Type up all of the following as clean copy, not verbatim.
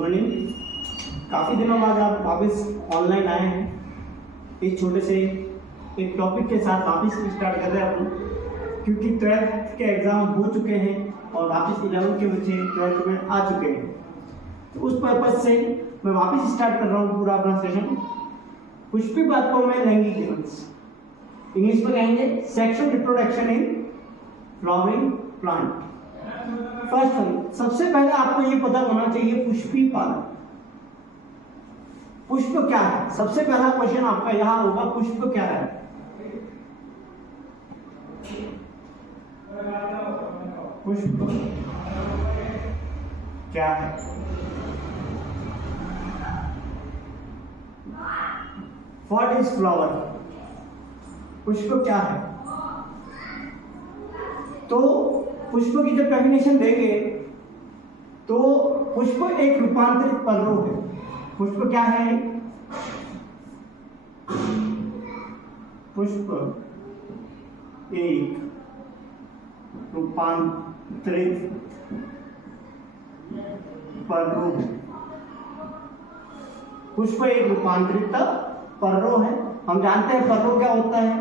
Morning. काफ़ी दिनों बाद आप वापस ऑनलाइन आए हैं। इस छोटे से एक टॉपिक के साथ वापस स्टार्ट कर रहे हैं अपन, क्योंकि 12th के एग्ज़ाम हो चुके हैं और वापस 11th के बच्चे 12th में आ चुके हैं। तो उस पर्पज़ से मैं वापस स्टार्ट कर रहा हूँ पूरा अपना सेशन। पुष्पी पादपों में लैंगिक डिफरेंस, इंग्लिश में कहेंगे sexual reproduction in flowering plant. First one, सबसे पहले आपको ये पता होना चाहिए पुष्पी पादप पुष्प क्या है। सबसे पहला क्वेश्चन आपका यहां होगा, पुष्प क्या है। पुष्प क्या है? What is flower? पुष्प क्या है? तो पुष्प की जब डेफिनेशन देंगे तो पुष्प एक रूपांतरित पर्व है। पुष्प क्या है? पुष्प एक रूपांतरित पर्व है। पुष्प एक रूपांतरित पर्व है। हम जानते हैं पर्व क्या होता है,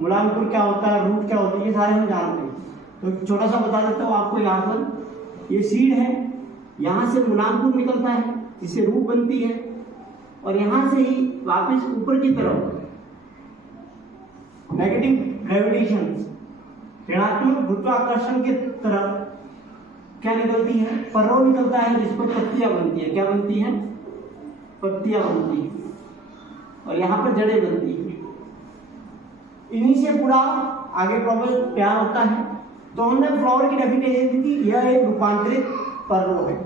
मूलांकुर क्या होता है, रूट क्या होती है, ये सारे हम जानते हैं। तो छोटा सा बता देता हूँ आपको। यहाँ पर ये सीड है, यहाँ से मूलांकुर निकलता है जिससे रूट बनती है, और यहाँ से ही वापस ऊपर की तरफ नेगेटिव ग्रेविटेशन, ऋणात्मक गुरुत्वाकर्षण के तरफ क्या निकलती है? पर्व निकलता है, जिस पर पत्तियां बनती है। क्या बनती है? पत्तियां बनती है, और यहाँ पर जड़ें बनती है। इन्हीं से पूरा आगे प्रॉब्लम तैयार होता है। तो हमने फ्लावर की डेफिनेशन दी थी, यह एक रूपांतरित पर्व है।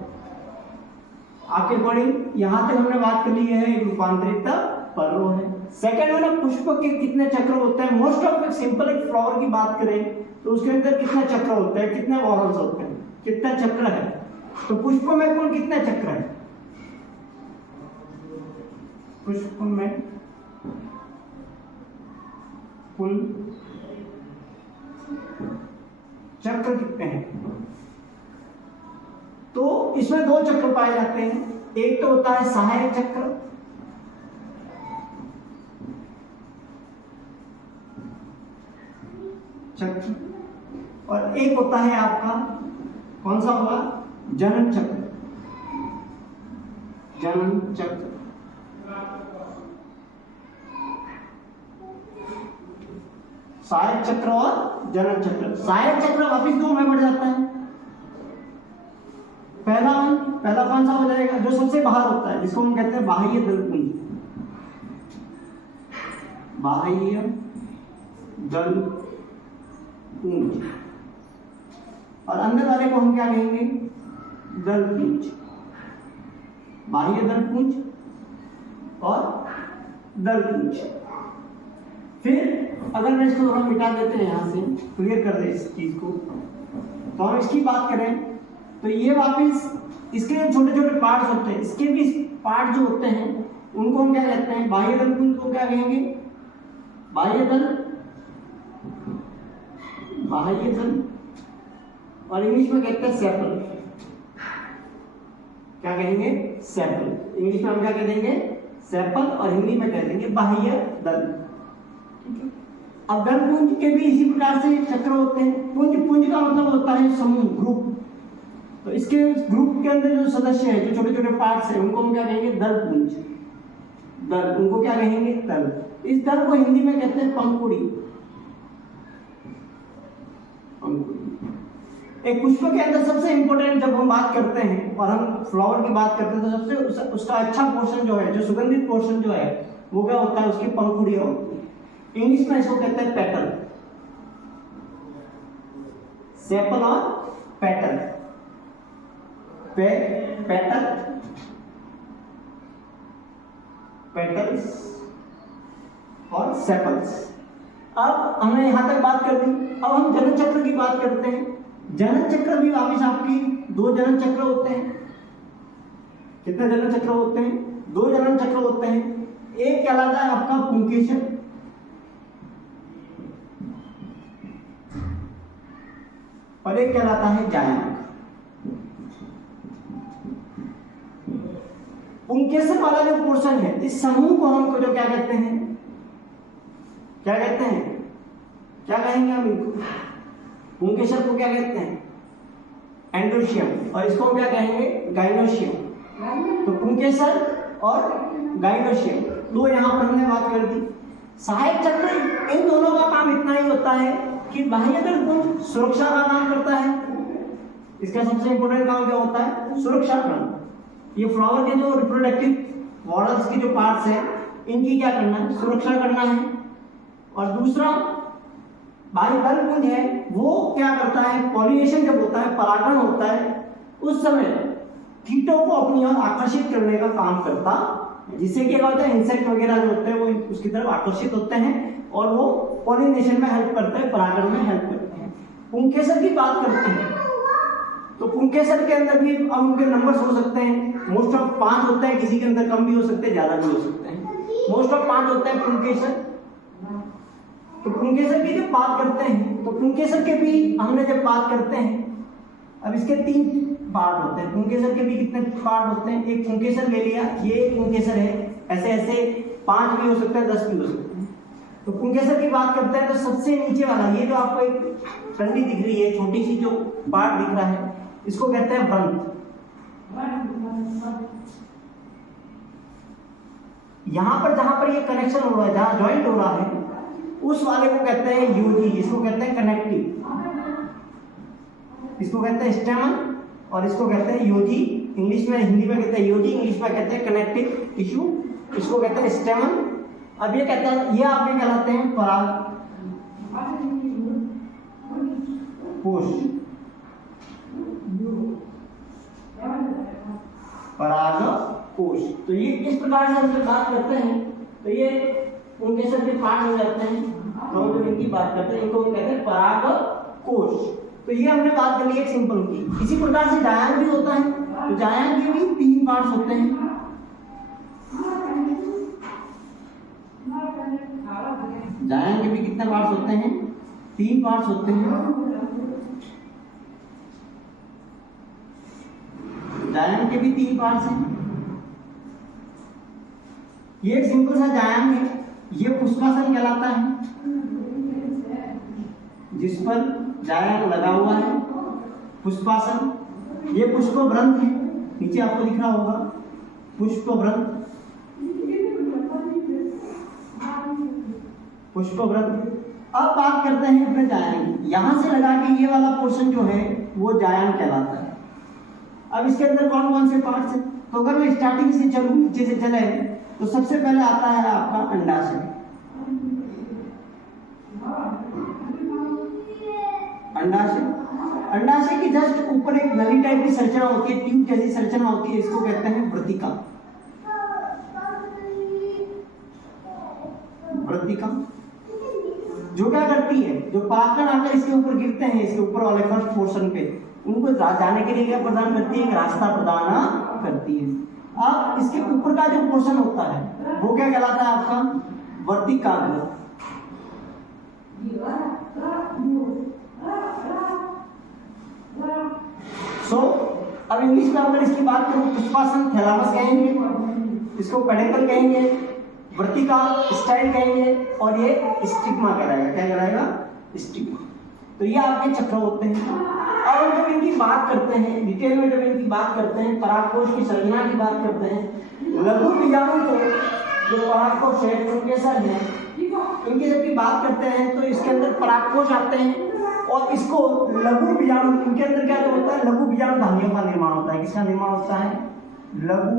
आपके अकॉर्डिंग यहाँ तक हमने बात कर ली है, एक रूपांतरित पर्व है। सेकेंड है ना, पुष्प के कितने चक्र होते हैं। मोस्ट ऑफ सिंपल एक फ्लावर की बात करें तो उसके अंदर कितने चक्र होते हैं, कितने वॉल्स होते हैं, कितना चक्र है। तो पुष्प में कुल कितने चक्र है? पुष्प में कुल चक्र कितने हैं? तो इसमें दो चक्र पाए जाते हैं। एक तो होता है सहायक चक्र, और एक होता है आपका कौन सा होगा? जनन चक्र। जनन चक्र। सहायक चक्र और जनन चक्र। सहायक चक्र वापिस दो में बढ़ जाता है। पहला कौन सा हो जाएगा? जो सबसे बाहर होता है, जिसको हम कहते हैं बाह्य दलपुंज। बाह्य दलपुंज। और अंदर वाले को हम क्या कहेंगे? दलपुंज। बाह्य दलपुंज और दलपुंज। फिर अगर मैं इसको थोड़ा मिटा देते हैं, यहां से क्लियर कर दे इस चीज को, तो हम इसकी बात करें तो ये वापिस इसके छोटे छोटे पार्ट्स होते हैं। इसके भी पार्ट जो होते हैं उनको हम क्या कहते हैं? बाह्य दलपुंज को क्या कहेंगे? बाह्य दल, बाह्य दल, और इंग्लिश में कहते हैं सेपल। क्या कहेंगे? सेपल। इंग्लिश में हम क्या कह देंगे? सेपल, और हिंदी में कह देंगे बाह्य दल। ठीक है। अब दलपुंज के भी इसी प्रकार से चक्र होते हैं। पुंज का मतलब होता है समूह, ग्रुप। तो इसके ग्रुप के अंदर जो सदस्य हैं, जो छोटे छोटे पार्ट्स हैं, उनको हम क्या कहेंगे? दलपुंज। दल, उनको क्या कहेंगे? दल। इस दल को हिंदी में कहते हैं पंखुड़ी। एक पुष्प के अंदर सबसे इंपॉर्टेंट जब हम बात करते हैं और हम फ्लावर की बात करते हैं, तो सबसे उसका अच्छा पोर्शन जो है, जो सुगंधित पोर्शन जो है, वो क्या होता है? उसकी पंखुड़ियां होती है। इंग्लिश में इसको कहते हैं पेटल। सेपल और पेटल। पेटल, पेटल्स और सेपल्स। अब हमने यहां तक बात कर दी। अब हम जनन चक्र की बात करते हैं। जनन चक्र भी वापिस आपकी दो जनन चक्र होते हैं। कितने जनन चक्र होते हैं? दो जनन चक्र होते हैं। एक कहलाता है आपका पुंकेसर, और एक कहलाता है जायंट। पुंकेसर वाला जो पोर्शन है, इस समूह को हम जो क्या कहते हैं, क्या कहते हैं, क्या कहेंगे हम इनको? पुंकेसर को क्या कहते हैं? एंडोशियम। और इसको क्या कहेंगे? गाइनोशियम। तो पुंकेसर और गाइनोशियम दो यहाँ पर हमने बात कर दी। सहायक चक्र इन दोनों का काम इतना ही होता है कि बाह्यतल पुंज सुरक्षा का काम करता है। इसका सबसे इंपॉर्टेंट काम क्या होता है? सुरक्षाकरण। ये फ्लावर के जो रिप्रोडक्टिव मॉडल्स के जो पार्ट्स हैं, इनकी क्या करना है? सुरक्षा करना है। और दूसरा बाह्यतल पुंज है, वो क्या करता है? पॉलिनेशन जब होता है, परागण होता है, उस समय कीटों को अपनी ओर आकर्षित करने का काम करता है, जिससे क्या होता है? इंसेक्ट वगैरह जो होते हैं वो उसकी तरफ आकर्षित होते हैं और वो पॉलिनेशन में हेल्प करते हैं, परागण में हेल्प करते हैं। पुंकेसर की बात करते हैं तो पुंकेसर के अंदर भी अब उनके नंबर्स हो सकते हैं। मोस्ट ऑफ 5 होते हैं, किसी के अंदर कम भी हो सकते हैं, ज्यादा भी हो सकते हैं। मोस्ट ऑफ 5 होते हैं पुंकेसर। तो पुंकेसर की जब बात करते हैं तो पुंकेसर के भी हमने जब बात करते हैं, अब इसके 3 पार्ट होते हैं। पुंकेसर के भी कितने पार्ट होते हैं? एक पुंकेसर ले लिया, ये एक पुंकेसर है, ऐसे ऐसे 5 भी हो सकते हैं, 10 भी हो सकते हैं। तो पुंकेसर की बात करते हैं तो सबसे नीचे वाला, ये जो आपको एक डंडी दिख रही है, छोटी सी जो पार्ट दिख रहा है, इसको कहते हैं व्रंत। यहां पर जहां पर ये कनेक्शन हो रहा है, जहां ज्वाइंट हो रहा है, उस वाले को कहते हैं योजी, इसको कहते हैं कनेक्टिव, इसको कहते हैं स्टेमन और इसको कहते हैं योजी। इंग्लिश में, हिंदी में कहते हैं योजी, इंग्लिश में कहते हैं कनेक्टिव टिश्यू, इसको कहते हैं स्टेमन। अब ये कहते हैं, ये आपके कहलाते हैं पराग कोश, पराग कोश। तो ये इस प्रकार से हम जब बात करते हैं तो ये पुंकेसर के पार्ट हो जाते हैं। तो हम जब इनकी बात करते हैं, इनको हम कहते हैं पराग कोश। तो ये हमने बात कर ली एक सिंपल की। इसी प्रकार से जायंट भी होता है, तो जायंट के भी 3 पार्ट्स होते हैं। जायंट के भी कितने पार्ट्स होते हैं? 3 पार्ट्स होते हैं। जायंट के भी 3 पार्ट्स हैं। ये एक सिंपल सा जायंट है, ये पुष्पासन कहलाता है, जिस पर जायंट लगा हुआ है, पुष्पासन। ये पुष्पव्रंत है, नीचे आपको दिख रहा होगा पुष्पव्रंत, पुष्पव्रंत। अब बात करते हैं अपने जायंट। यहां से लगा के ये वाला पोर्शन जो है वो जायंट कहलाता है। अब इसके अंदर कौन कौन से पार्ट्स हैं? तो अगर मैं स्टार्टिंग से चलूं, नीचे से चले, तो सबसे पहले आता है आपका अंडाशय। अंडाशय, अंडाशय की जस्ट ऊपर एक नली टाइप की संरचना होती है, ट्यूब जैसी संरचना होती है, इसको कहते हैं वृत्तिका। वृत्तिका जो क्या करती है, जो परागकण आकर इसके ऊपर गिरते हैं, इसके ऊपर वाले फर्स्ट पोर्शन पे, उनको जाने के लिए क्या प्रदान करती है? एक रास्ता प्रदान करती है। अब इसके ऊपर का जो पोर्शन होता है वो क्या कहलाता है? आपका वर्तिकाग्र। अब इंग्लिश में अगर इसकी बात करूं, पुष्पासन थैलामस कहेंगे, इसको पेडिकल कहेंगे, वर्तिका स्टाइल कहेंगे, और ये स्टिग्मा कहलाएगा। क्या कहलाएगा? स्टिग्मा। तो ये आपके चक्र होते हैं। और जब इनकी बात करते हैं डिटेल में, जब इनकी बात करते हैं, परागकोश की संरचना की बात करते हैं, लघु बीजाणु को जो परागकोश है, पुंकेसर है, इनकी जब की बात करते हैं तो इसके अंदर परागकोश आते हैं और इसको लघु बीजाणु, इनके अंदर क्या होता है? लघु बीजाणु धानियों का निर्माण होता है। किसका निर्माण होता है? लघु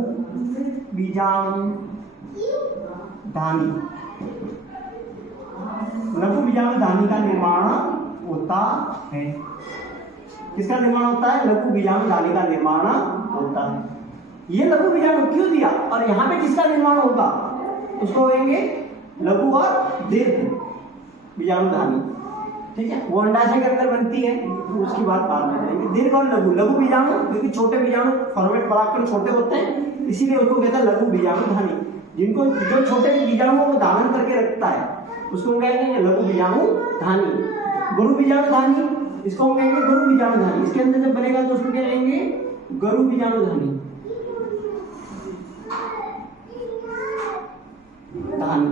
बीजाणु धानी। लघु बीजाणु धानी का निर्माण होता है। किसका निर्माण होता है? लघु बीजाणु धानी का निर्माण होता है। ये लघु बीजाणु क्यों दिया? और यहाँ पे किसका निर्माण होगा उसको कहेंगे लघु और दीर्घ बीजाणु धानी। ठीक है, वो अंडाशय के अंदर बनती है, तो उसकी बात बाद में करेंगे। दीर्घ और लघु, लघु बीजाणु क्योंकि छोटे बीजाणु फॉर्मेट परागकण छोटे होते हैं, इसीलिए उसको कहता है लघु बीजाणु धानी। जिनको जो छोटे बीजाणुओं को धारण करके रखता है उसको कहेंगे लघु बीजाणु धानी। गुरु बीजाणु धानी, इसको हम कहेंगे गुरु बीजाणु धानी। इसके अंदर जब बनेगा तो उसको क्या कहेंगे? गुरु बीजाणु धानी। धानी,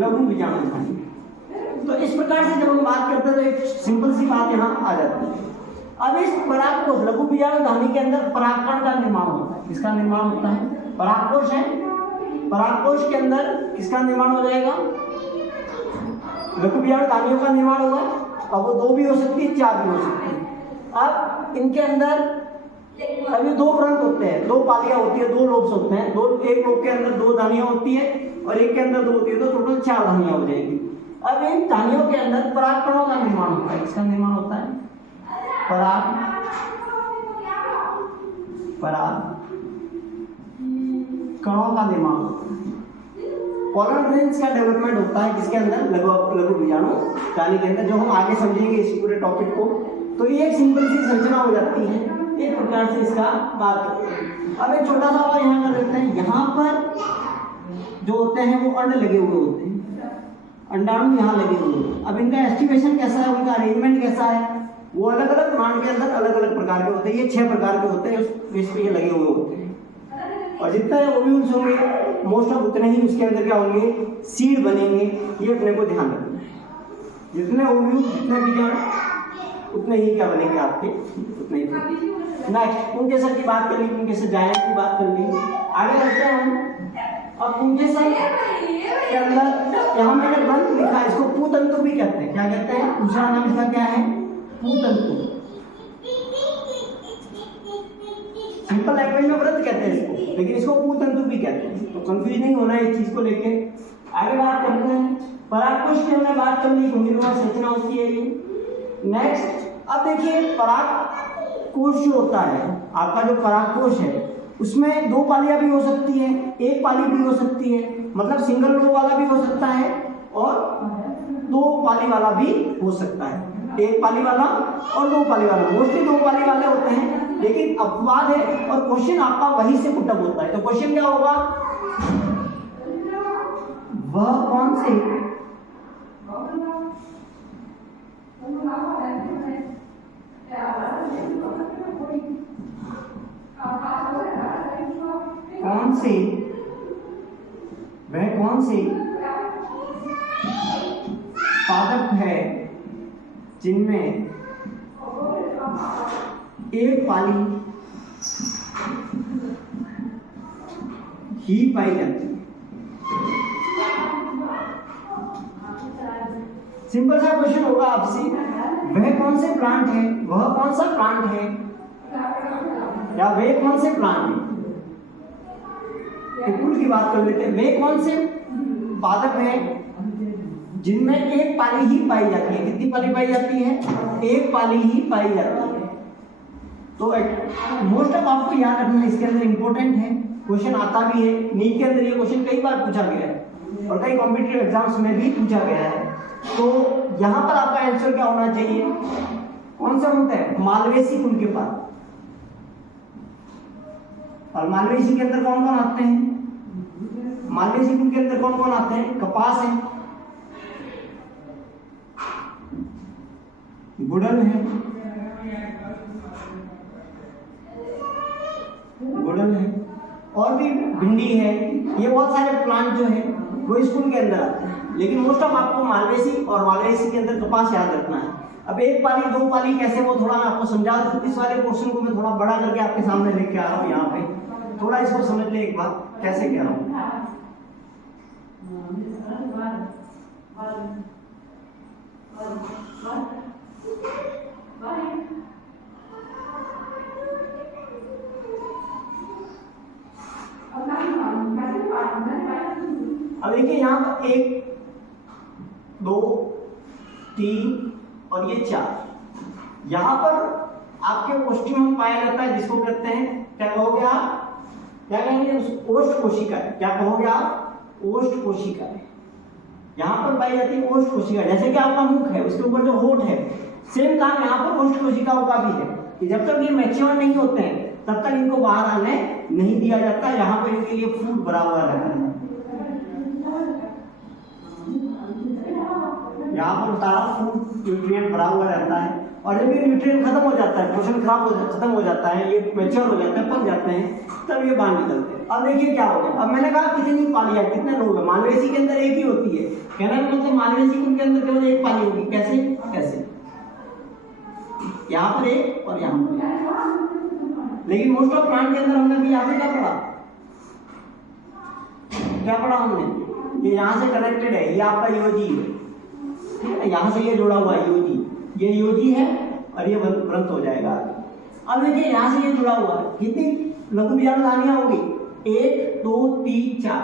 लघु बीजाणु धानी। तो इस प्रकार से जब हम बात करते हैं तो एक सिंपल सी बात यहाँ आ जाती है। अब इस परागकोश लघु बीजाणु धानी के अंदर परागकण का निर्माण होता है। किसका निर्माण होता है? परागकोश है, परागकोश के अंदर किसका निर्माण हो जाएगा? लघु बीजाणु धानियों का निर्माण होगा। अब वो 2 भी हो सकती है, 4 भी हो सकती है। अब इनके अंदर अभी 2 फ्रंट होते हैं, 2 पालियां होती है, 2 लोब्स होते हैं। एक लोब के अंदर 2 धानियां होती है और एक के अंदर 2 होती है, तो टोटल 4 धानियां हो जाएगी। अब इन धानियों के अंदर परागकणों का निर्माण होता है। किसका निर्माण होता है? परागकणों का निर्माण होता है। पोलर ग्रेन्स का डेवलपमेंट होता है किसके अंदर? लघु बीजाणु धानी के अंदर, जो हम आगे समझेंगे इस पूरे टॉपिक को। तो ये एक सिंपल सी संरचना हो जाती है, एक प्रकार से इसका बात करते हैं। अब एक छोटा सा और यहाँ कर देते हैं। यहाँ पर जो होते हैं वो अंड लगे हुए होते हैं, अंडाणु यहाँ लगे हुए हैं। अब इनका एस्टिमेशन कैसा है, उनका अरेंजमेंट कैसा है? वो अलग अलग प्लांट के अंदर अलग अलग प्रकार के होते हैं। ये 6 प्रकार के होते हैं, इस पे ये लगे हुए होते हैं। और जितने ओव्यूल्स होंगे मोस्ट ऑफ उतने ही उसके अंदर क्या होंगे? सीड बनेंगे। ये अपने को ध्यान रखना है। जितने ओव्यूल, जितने बीजाणु, उतने ही क्या बनेंगे आपके, उतने ही। नेक्स्ट पुंकेसर की बात कर ली, पुंकेसर जायंट की बात कर ली। आगे बढ़ते हैं हम। अब पुंकेसर के अंदर यहाँ मैंने व्रत लिखा है, इसको पूतंतु भी कहते हैं। क्या कहते हैं? दूसरा नाम इसका क्या है? पूतंतु। सिंपल लैंग्वेज में व्रत कहते हैं इसको, लेकिन इसको पूतंतु भी कहते हैं। तो कंफ्यूज नहीं होना है इस चीज को लेके। आगे बात करते हैं। परागकोश की हमने बात कर ली, घुंघरूवां संरचना होती है ये। नेक्स्ट अब देखिए, परागकोश जो होता है आपका, जो परागकोश है उसमें 2 पालियां भी हो सकती है, 1 पाली भी हो सकती है। मतलब सिंगल रो वाला भी हो सकता है और 2 पाली वाला भी हो सकता है। 1 पाली वाला और 2 पाली वाला, मोस्टली 2 पाली वाले होते हैं। लेकिन अपवाद है और क्वेश्चन आपका वहीं से पुटअप होता है। तो क्वेश्चन क्या होगा? वह कौन से वह कौन से पादप है जिनमें 1 पाली ही पाई जाती है? सिंपल सा क्वेश्चन होगा आपसे, वह कौन से प्लांट है, वह कौन सा प्लांट है, या वे कौन से प्लांट है? कुल की बात कर लेते हैं। वे कौन से पादप हैं जिनमें 1 पाली ही पाई जाती है? कितनी पाली पाई जाती है? 1 पाली ही पाई जाती है। तो मोस्ट ऑफ आपको याद रखना, इसके अंदर इंपॉर्टेंट है, क्वेश्चन आता भी है। नीट के अंदर ये क्वेश्चन कई बार पूछा गया है और कई कॉम्पिटिटिव एग्जाम्स में भी पूछा गया है। तो यहाँ पर आपका आंसर क्या होना चाहिए? कौन सा होता है? मालवेसी कुल के पास। और मालवेसी के अंदर कौन कौन आते हैं? मालवेसी कुल के अंदर कौन कौन आते हैं? कपास है, गुड़हल है, और भी भिंडी है। ये बहुत सारे प्लांट जो है वो स्कूल के अंदर आते हैं। लेकिन मोस्ट ऑफ आपको मालवेसी और मालवेसी के अंदर कपास याद रखना है। अब 1 पाली 2 पाली कैसे, वो थोड़ा मैं आपको समझा दूं। इस वाले क्वेश्चन को मैं थोड़ा बड़ा करके आपके सामने लेके आ रहा हूँ। यहाँ पे थोड़ा इसको समझ ले एक बार, कैसे कह रहा हूँ। अब देखिए यहाँ पर 1 2 3 और ये 4। यहाँ पर आपके कोष्ठियों पाया जाता है, जिसको कहते हैं, क्या कहोगे आप? क्या कहेंगे? ओष्ठ कोशिका। क्या कहोगे आप? ओष्ठ कोशिका। यहाँ पर पाई जाती है ओष्ठ कोशिका। जैसे कि आपका मुख है, उसके ऊपर जो होठ है, सेम काम यहाँ पर ओष्ठ कोशिकाओं का भी है कि जब तक ये मैच्योर नहीं होते हैं तब तक इनको बाहर आने नहीं दिया जाता। यहाँ पर इनके लिए फूड भरा हुआ रहता है। यहाँ पर सारा फूड न्यूट्रिएंट भरा हुआ रहता है। और जब ये न्यूट्रिएंट खत्म हो जाता है, पोषण खत्म हो जाता है, ये मैच्योर हो जाता है, पक जाते हैं, तब ये बाहर निकलते हैं। अब देखिए क्या हो गया, अब मैंने कहा कितनी पालियां, कितने लोग हैं, मालवेसी के अंदर एक ही होती है, कहने का मतलब मालवेसी के अंदर केवल एक पाली होगी। कैसे कैसे, यहाँ पर एक और यहाँ पर एक। लेकिन मोस्ट ऑफ प्लांट के अंदर हमने भी यहाँ पे क्या पढ़ा, क्या पढ़ा हमने, ये यहाँ से कनेक्टेड है, ये आपका योजी है, यहाँ से ये जुड़ा हुआ है योजी, ये योजी है और ये व्रंत हो जाएगा। अब देखिए यहाँ से ये जुड़ा हुआ है, कितनी लघु बीजाणुधानियां होगी, 1 2 3 4,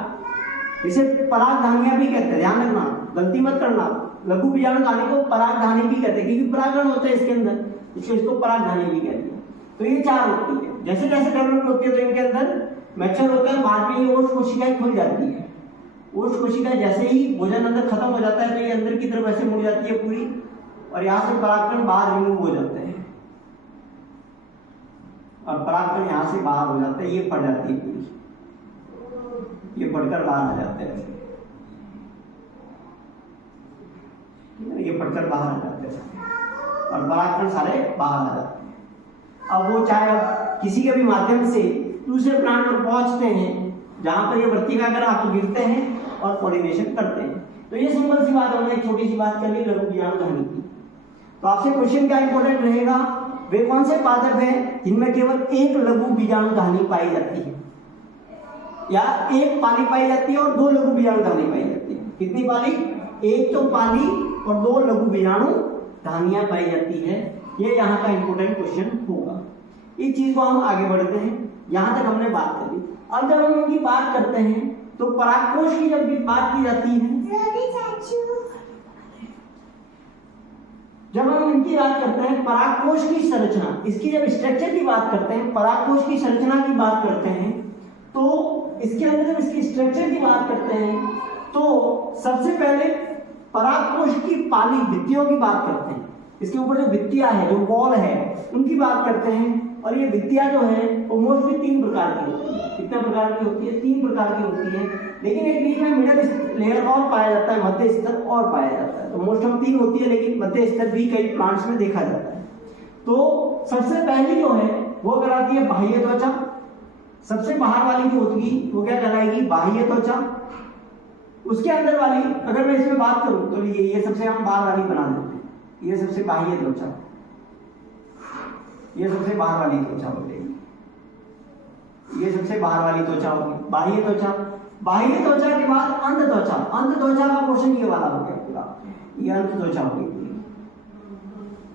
इसे परागधानियां भी कहते हैं, ध्यान रखना, गलती मत करना। लघु बीजाणुधानी को परागधानी भी कहते हैं क्योंकि परागण होता है इसके अंदर, इसलिए इसको परागधानी भी कहते हैं। तो ये 4 होती है, जैसे जैसे डेवलपमेंट होती है तो इनके अंदर मैच्योर होता है, बाद में ये ओष कोशिकाएं खुल जाती है। ओष कोशिकाएं जैसे ही भोजन अंदर खत्म हो जाता है तो ये अंदर की तरफ ऐसे मुड़ जाती है पूरी, और यहाँ से परागकण बाहर रिमूव हो जाते हैं, और परागकण यहाँ से बाहर हो जाता है, ये पड़ जाती है पूरी, ये पढ़कर बाहर आ जाते हैं, ये पढ़कर बाहर आ जाते हैं, और परागकण सारे बाहर आ जाते हैं। अब वो चाहे अब किसी के भी माध्यम से दूसरे प्लांट पर पहुंचते हैं, जहां पर ये वर्तिका कर आपको गिरते हैं और पॉलिनेशन करते हैं। तो ये सिंपल सी बात, हमने एक छोटी सी बात कर ली लघु बीजाणुधानी की। तो आपसे क्वेश्चन क्या इंपॉर्टेंट रहेगा, वे कौन से पादप हैं जिनमें केवल एक लघु बीजाणुधानी पाई जाती है, या एक पाली पाई जाती है और 2 लघु बीजाणुधानी पाई जाती है। कितनी पाली, 1 तो पाली और 2 लघु बीजाणुधानियां पाई जाती है। ये यहाँ का इंपॉर्टेंट क्वेश्चन होगा। इस चीज को हम आगे बढ़ते हैं, यहां तक हमने बात कर ली। अब जब हम इनकी बात करते हैं तो परागकोश की जब भी बात की जाती है, जब हम इनकी बात करते हैं परागकोश की संरचना, इसकी जब स्ट्रक्चर की बात करते हैं, परागकोश की संरचना की बात करते हैं, तो इसके अंदर जब इसकी स्ट्रक्चर की बात करते हैं तो सबसे पहले परागकोश की पाली भित्तियों की बात करते हैं। इसके ऊपर जो भित्तियां है, जो वॉल है, उनकी बात करते हैं। और ये भित्तियां जो है वो मोस्टली 3 प्रकार की होती है। कितने प्रकार की होती है, 3 प्रकार की होती है। लेकिन एक बीच में मिडल लेयर और पाया जाता है, मध्य स्तर और पाया जाता है। तो मोस्ट ऑफ 3 होती है, लेकिन मध्य स्तर भी कई प्लांट्स में देखा जाता है। तो सबसे पहली जो है वो कहलाती है बाह्य त्वचा। सबसे बाहर वाली जो होगी वो क्या कहलाएगी, बाह्य त्वचा। उसके अंदर वाली अगर मैं इसमें बात करूं तो ये सबसे हम बाहर वाली बना देते हैं, ये सबसे बाह्य त्वचा, ये सबसे बाहर वाली त्वचा हो जाएगी, ये सबसे बाहर वाली त्वचा होगी बाह्य त्वचा। बाह्य त्वचा के बाद अंत त्वचा। अंत त्वचा का पोर्शन ये वाला हो गया पूरा, ये अंत त्वचा हो गई,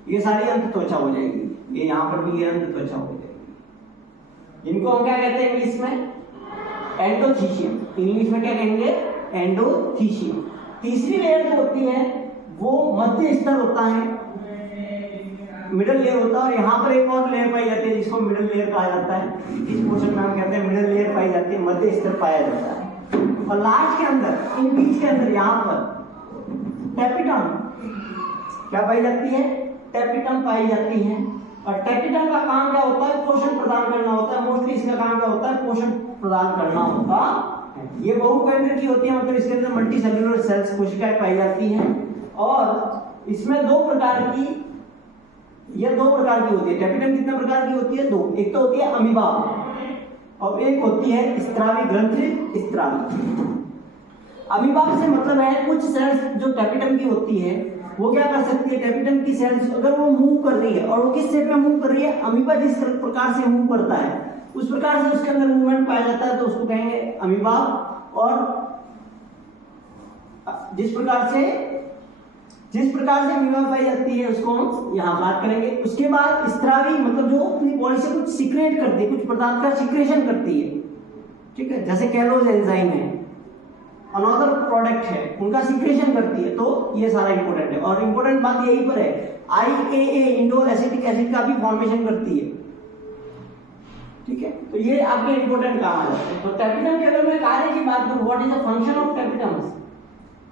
ये सारी अंत त्वचा हो जाएगी। ये यहाँ पर भी ये अंत त्वचा हो जाएगी। इनको हम क्या कहते हैं इंग्लिश में, एंडोथीशियम। इंग्लिश में क्या कहेंगे, एंडोथीशियम। तीसरी लेयर जो होती है वो मध्य स्तर होता है, मिडल लेयर होता है। और यहाँ पर एक और लेयर पाई जाती है जिसको मिडल लेयर कहा जाता है। इस पोर्शन में हम कहते हैं मिडल लेयर पाई जाती है, मध्य स्तर पाया जाता है। और लास्ट के अंदर, इन बीच के अंदर यहाँ पर टेपिटम क्या पाई जाती है, टेपिटम पाई जाती है। और टेपिटम का काम क्या होता है, पोषण प्रदान करना होता है। मोस्टली इसका काम क्या होता है, पोषण प्रदान करना होता है। ये बहुकेंद्र की होती है, मतलब इसके अंदर मल्टी सेल्युलर सेल्स कोशिकाएं पाई जाती हैं। और इसमें 2 प्रकार की, ये 2 प्रकार की होती है। टेपिटम कितने प्रकार की होती है, 2। एक तो होती है अमीबा और एक होती है स्त्रावी ग्रंथि स्त्रावी। अमीबा से मतलब है कुछ सेल्स जो टेपिटम की होती है वो क्या कर सकती है, टेपिटम की सेल्स अगर वो मूव कर रही है, और वो किस शेप में मूव कर रही है, अमीबा जिस प्रकार से मूव करता है उस प्रकार से उसके अंदर मूवमेंट पाया जाता है, तो उसको कहेंगे अमीबा। और जिस प्रकार से अमीबा पाई जाती है उसको हम यहाँ बात करेंगे। उसके बाद स्त्रावी, मतलब जो अपनी बॉडी से कुछ सिक्रेट करती है, कुछ पदार्थ का सिक्रेशन करती है, ठीक है, जैसे कैलोज एंजाइम है, अनदर प्रोडक्ट है, उनका सिक्रेशन करती है। तो ये सारा इंपॉर्टेंट है। और इंपॉर्टेंट बात यही पर है, IAA इंडोल एसिटिक एसिड का भी फॉर्मेशन करती है, ठीक है। तो ये आपके इंपॉर्टेंट काम आ जाते हैं। तो टेपिटम के अगर मैं कार्य की बात करूं, what is the function of tapetums,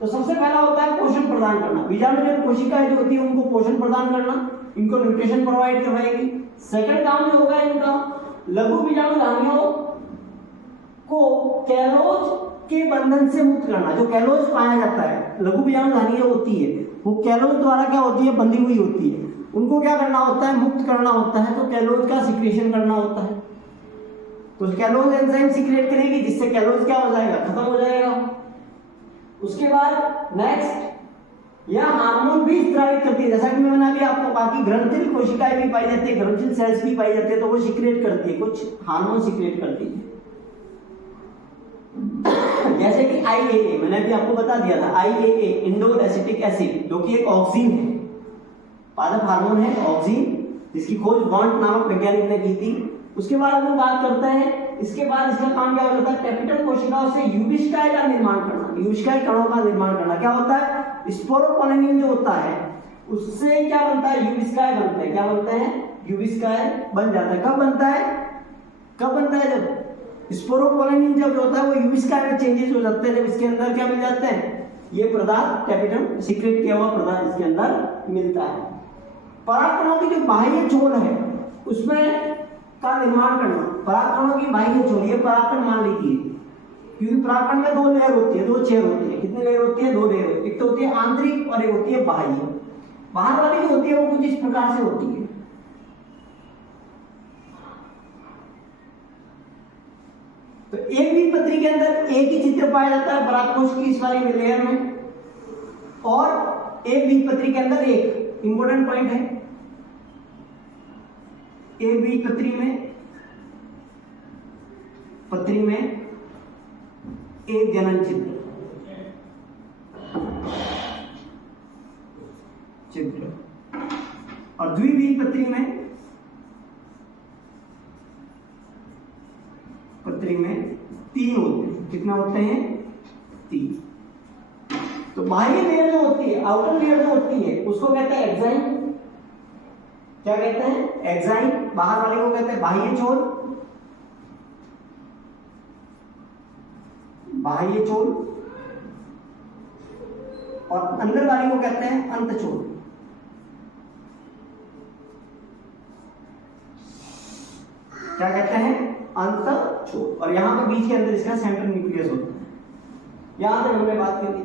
तो सबसे पहला होता है पोषण प्रदान करना। बीजाणुजन्य कोशिकाएं जो होती है उनको पोषण प्रदान करना, इनको न्यूट्रिशन प्रोवाइड करवाएगी। सेकंड काम जो होगा इनका, लघु बीजाणुधानियों को कैलोज के बंधन से मुक्त करना। जो कैलोज पाया जाता है, लघु बीजाणुधानी जो होती है वो कैलोज द्वारा क्या होती है, बंधी हुई होती है। उनको क्या करना होता है, मुक्त करना होता है, तो कैलोज का सिक्रेशन करना होता है। तो कैलोज एंजाइम सिक्रेट करेगी जिससे कैलोज क्या हो जाएगा, खत्म हो जाएगा। उसके बाद नेक्स्ट यह हार्मोन भी स्रावित करती है, जैसा कि मैंने अभी आपको कहा कि ग्रंथिल कोशिकाएं भी पाई जाती है, ग्रंथिल सेल्स भी पाई जाती है, तो वो सिक्रेट करती है, कुछ हार्मोन सिक्रेट करती है। जैसे कि IAA, मैंने अभी आपको बता दिया था, IAA इंडोल एसिटिक एसिड, जो कि एक ऑक्सीन है, पादप हार्मोन है ऑक्सीन, जिसकी खोज बॉन्ड नामक वैज्ञानिक ने की थी। उसके बाद हम बात करते हैं, इसके बाद इसका काम क्या होता है, कैपिटल कोशिकाओं से युविष्काय का निर्माण करना, युविष्काय कणों का निर्माण करना। क्या होता है, स्पोरोपोलिनियम जो होता है उससे क्या बनता है, युविष्काय बनता है। क्या बनता है, युविष्काय बन जाता है। कब बनता है, कब बनता है, जब स्पोरोपोलिनियम जब होता है वो युविष्काय में चेंजेस हो जाते हैं, जब इसके अंदर क्या मिल जाते हैं, ये पदार्थ कैपिटल सीक्रेट किया हुआ पदार्थ इसके अंदर मिलता है। परागकणों की जो बाह्य छोर है उसमें का निर्माण करना, परागकणों की बाह्य छोर, ये परागकण मान लीजिए, क्योंकि परागकण में दो लेयर होती है, दो चेयर होती है। कितनी लेयर होती है, दो लेयर होती है। एक तो होती है आंतरिक और एक होती है बाह्य। बाहर वाली जो होती है वो कुछ इस प्रकार से होती है। तो एक बीजपत्री के अंदर एक ही चित्र पाया जाता है परागकोश की इस वाली लेयर में, और एक बीजपत्री के अंदर एक इंपॉर्टेंट पॉइंट है, एक बीजपत्री में एक जनन चित्र और द्विबीजपत्री में तीन होते हैं। कितना होते हैं, तीन। तो बाह्य लेयर जो होती है, आउटर लेयर जो होती है, उसको कहते हैं एक्साइन। क्या कहते हैं, एक्साइन। बाहर वाले को कहते हैं बाह्य छोर, बाह्य छोर, और अंदर वाली को कहते हैं अंतछोर। क्या कहते हैं, अंतछोर। और यहां पर बीच के अंदर इसका सेंट्रल न्यूक्लियस होता है। यहां तक हमने बात कर ली।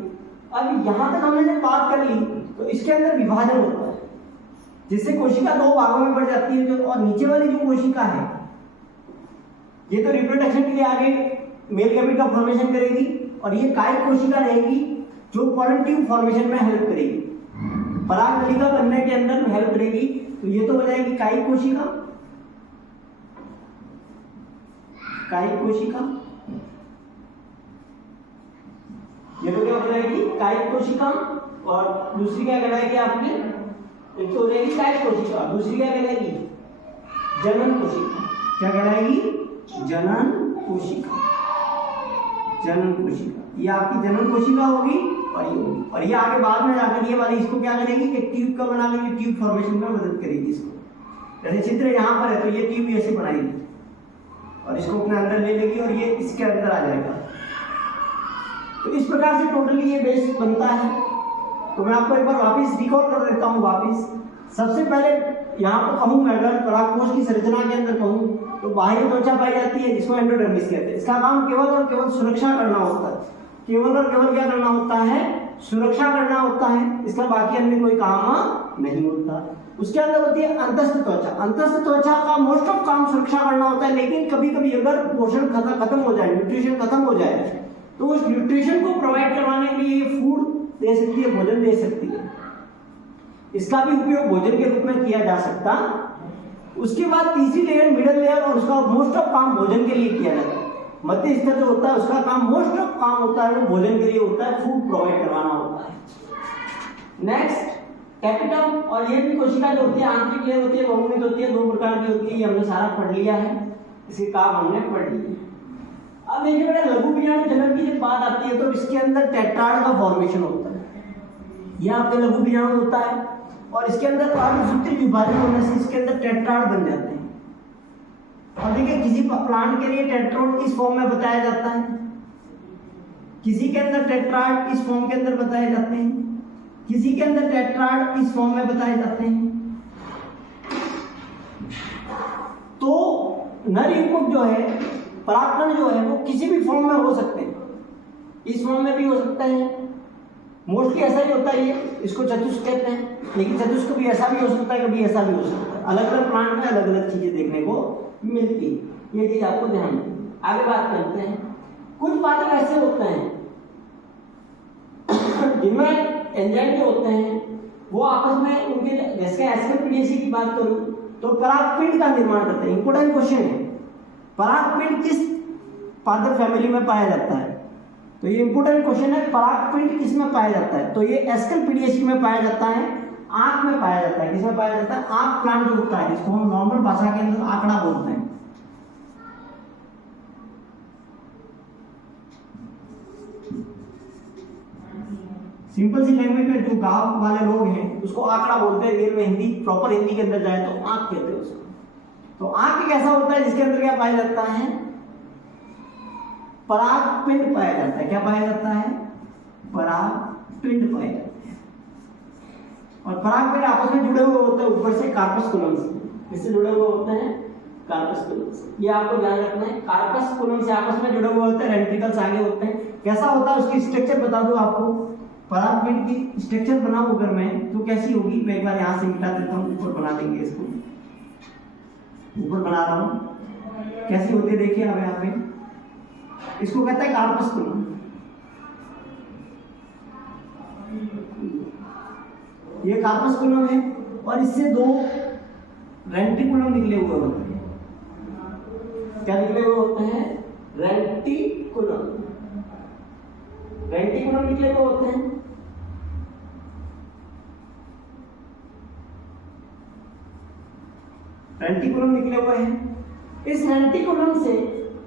अब यहां तक हमने जब बात कर ली तो इसके अंदर विभाजन होता है, जिससे कोशिका दो भागों में बढ़ जाती है। और नीचे वाली जो कोशिका है ये तो रिप्रोडक्शन के लिए आगे मेल गैमेट का फॉर्मेशन करेगी, और ये कायिक कोशिका रहेगी जो पोलन ट्यूब फॉर्मेशन में हेल्प करेगी, पराग नलिका बनने के अंदर हेल्प करेगी। तो ये तो हो जाएगी कायिक कोशिका, कायिक कोशिका, ये तो क्या हो जाएगी, कायिक कोशिका। और दूसरी क्या कहलाएगी आपकी, एक तो हो जाएगी कायिक कोशिका, दूसरी क्या कहलाएगी, जनन कोशिका। क्या कहलाएगी, जनन कोशिका, जनन कोशिका। ये आपकी जनन कोशिका होगी और ये होगी। और ये आगे बाद में जाकर ये वाली इसको क्या करेगी, एक ट्यूब का बना लेगी, ट्यूब फॉर्मेशन में मदद करेगी इसको। जैसे चित्र यहाँ पर है तो ये ट्यूब ऐसे बनाएगी और इसको अपने अंदर ले लेगी और ये इसके अंदर आ जाएगा। तो इस प्रकार से टोटली ये बेस बनता है। तो मैं आपको एक बार वापस रिकॉल कर देता हूँ वापस। सबसे पहले यहाँ पर कहूँ मैं, अगर परागकोश की संरचना के अंदर कहूँ तो बाह्य त्वचा पाई जाती है जिसको एंडोडर्मिस कहते हैं। इसका काम केवल और केवल सुरक्षा करना होता है, केवल और केवल क्या करना होता है, सुरक्षा करना होता है। इसका बाकी अन्य कोई काम नहीं होता। उसके अंदर होती है अंतस्थ त्वचा। अंतस्थ त्वचा का मोस्ट ऑफ काम सुरक्षा करना होता है, लेकिन कभी कभी अगर पोषण खत्म हो जाए, न्यूट्रिशन खत्म हो जाए, तो उस न्यूट्रिशन को प्रोवाइड करवाने के लिए ये फूड दे सकती है, भोजन दे सकती है। इसका भी उपयोग भोजन के रूप में किया जा सकता। उसके बाद तीसरी लेयर मिडिल लेयर, और उसका मोस्ट ऑफ काम भोजन के लिए किया जाता है। मध्य स्तर जो होता है उसका काम, मोस्ट ऑफ काम होता है वो भोजन के लिए होता है, फूड प्रोवाइड करवाना होता है। नेक्स्ट कैपिटम, और ये भी कोशिका जो होती है आंतरिक लेयर होती है, बहुमुखी होती है, दो प्रकार की होती है। ये हमने सारा पढ़ लिया है, इसके काम हमने पढ़ लिए। अब देखिए बेटा, लघु बीजाणु जनन की जब बात आती है तो इसके अंदर टेट्राड का फॉर्मेशन होता है। ये आपके लघु बीजाणु होता है और इसके अंदर अर्धसूत्री विभाजन होने से इसके अंदर टेट्राड बन जाते हैं। और देखिए किसी प्लांट के लिए टेट्राड इस फॉर्म में बताया जाता है, किसी के अंदर टेट्राड इस फॉर्म के अंदर बताए जाते हैं, किसी के अंदर टेट्राड इस फॉर्म में बताए जाते हैं। तो नर युग्मक जो है, परागकण जो है, वो किसी भी फॉर्म में हो सकते हैं। इस फॉर्म में भी हो सकता है, मोस्टली ऐसा ही होता है, ये इसको चतुष्क कहते हैं, लेकिन चतुष्क भी ऐसा भी हो सकता है, कभी ऐसा भी हो सकता है। अलग अलग प्लांट में अलग अलग चीजें देखने को मिलती है, ये चीज आपको ध्यान रखनी। आगे बात करते हैं, कुछ पाचक ऐसे होते हैं जिनमें एंजाइम जो होते हैं वो आपस में उनके, जैसे एस्कल की बात करूं तो परागपिंड का निर्माण करते हैं। इंपोर्टेंट क्वेश्चन है, परागपिंड किस पादप फैमिली में पाया जाता है? तो ये इंपोर्टेंट क्वेश्चन है, परागपिंड किस में पाया जाता है? तो ये एस्कल में पाया जाता है, आंख में पाया जाता है। किसमें पाया जाता है? आंख प्लांट जो होता है, जिसको हम नॉर्मल भाषा के अंदर आंकड़ा बोलते हैं। सिंपल सी लैंग्वेज में जो गांव वाले लोग हैं उसको आंकड़ा बोलते हैं, रियल में हिंदी प्रॉपर हिंदी के अंदर जाए तो आंख कहते हैं उसको। तो आंख कैसा होता है जिसके अंदर क्या पाया जाता है? परागपिंड पाया जाता है। क्या पाया जाता है? परागपिंड पाया जाता है। और परागपिंड आपस में जुड़े हुए होते हैं ऊपर से कार्पस्कुलम से। किससे जुड़े हुए होते हैं? कार्पस्कुलम से। ये आपको ध्यान रखना है, कार्पस्कुलम से आपस में जुड़े हुए होते हैं, रेंट्रिकल्स आगे होते हैं। कैसा होता है उसकी स्ट्रक्चर बता दो आपको। परागपिंड की स्ट्रक्चर बनाऊं अगर मैं तो कैसी होगी? मैं एक बार यहां से मिटा देता हूं, ऊपर बना देंगे इसको। ऊपर बना रहा हूं, कैसी होती है देखिए अब यहाँ पे। इसको कहता है कार्पस्कुलम। ये कार्पस्कुलम है और इससे दो रेंटिकुलम निकले हुए होते हैं। क्या निकले हुए होते हैं? रेंटिकुलम। रेंटिकुलम निकले हुए होते हैं। रेंटिकुलम निकले हुए हैं। इस रेंटिकुलम से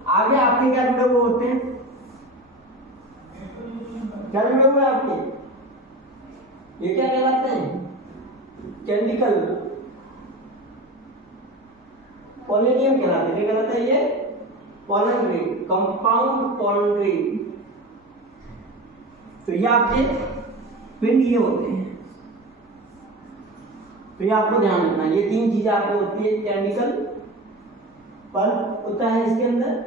आगे आपके क्या जुड़े हुए होते हैं? क्या जुड़े हुए आपके? ये क्या कहलाते हैं? कैंडिकल, पॉलिनियम कहलाते हैं। क्या कहलाता है ये? Pollen grain, compound pollen grain. तो ये आपके पिंड ये होते हैं। तो ये आपको ध्यान रखना है, ये तीन चीजें आपको होती है। केमिकल पल्प होता है इसके अंदर,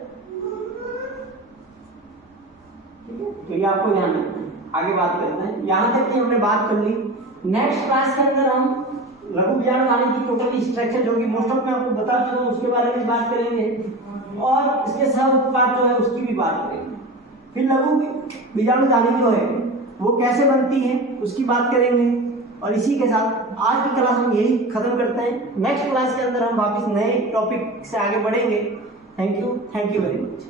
ठीक है? तो ये आपको ध्यान रखना है। आगे बात करते हैं, यहां तक कि हमने बात कर ली। नेक्स्ट क्लास के अंदर हम लघु बीजाणु नाली की टोटल स्ट्रक्चर, जो कि मोस्ट ऑफ मैं आपको बता चुका हूं, उसके बारे में बात करेंगे और इसके सह उत्पाद जो है उसकी भी बात करेंगे। फिर लघु बीजाणु नाली जो है वो कैसे बनती है उसकी बात करेंगे। और इसी के साथ आज की क्लास हम यही खत्म करते हैं। नेक्स्ट क्लास के अंदर हम वापस नए टॉपिक से आगे बढ़ेंगे। Thank you very much.